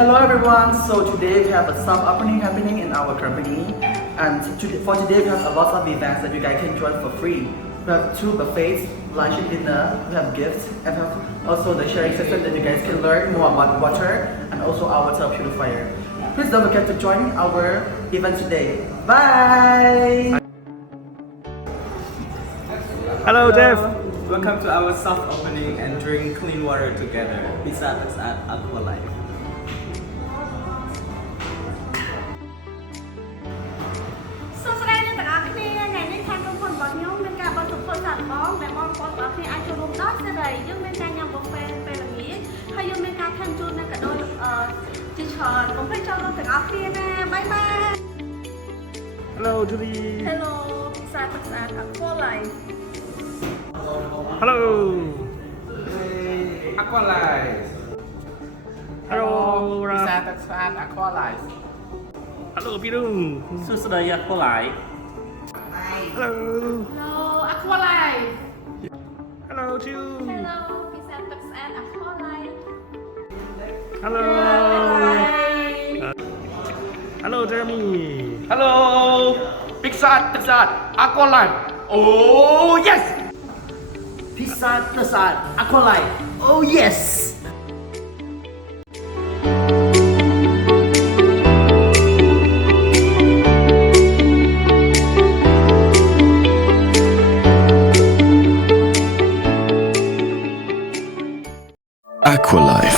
Hello everyone, so today we have a soft opening happening in our company, and for today we have a lot of events that you guys can join for free. We have 2 buffets, lunch and dinner, we have gifts, and we have also the sharing session that you guys can learn more about water and also our water purifier. Please don't forget to join our event today. Bye! Hello, Jeff. Welcome to our soft opening and drink clean water together. Pizza is at AquaLife. សួស្តីអ្នកទាំងអស់គ្នាថ្ងៃនេះខាងក្រុមហ៊ុនរបស់ខ្ញុំមានការបោះទុកធ្វើសាកល្បងដែលបងប្អូនទាំងអស់គ្នាអាចចូលរួមដោយសេរីយើងមានការញ៉ាំប៊ូហ្វេពេលល្ងាចហើយយើងមានការថែមជូននៅកាដូជាច្រើនកុំភ្លេចចូលរួមទាំងអស់គ្នាណាបាយបាយ Hello, Julie. Hello ពិសាទឹកស្អាត AquaLife Hello. AquaLife. Hello, Pizza Raf. that's at AquaLife. Hello, Piru. សួស្តី AquaLife. Hello. Hello AquaLife Hello, Chu. Hello ពិសាទឹកស្អាត AquaLife Hello. Hello, Jeremy. Hello, Pizza Tesat, AquaLife. Oh yes, Pizza Tesat AquaLife. Oh yes! AquaLife.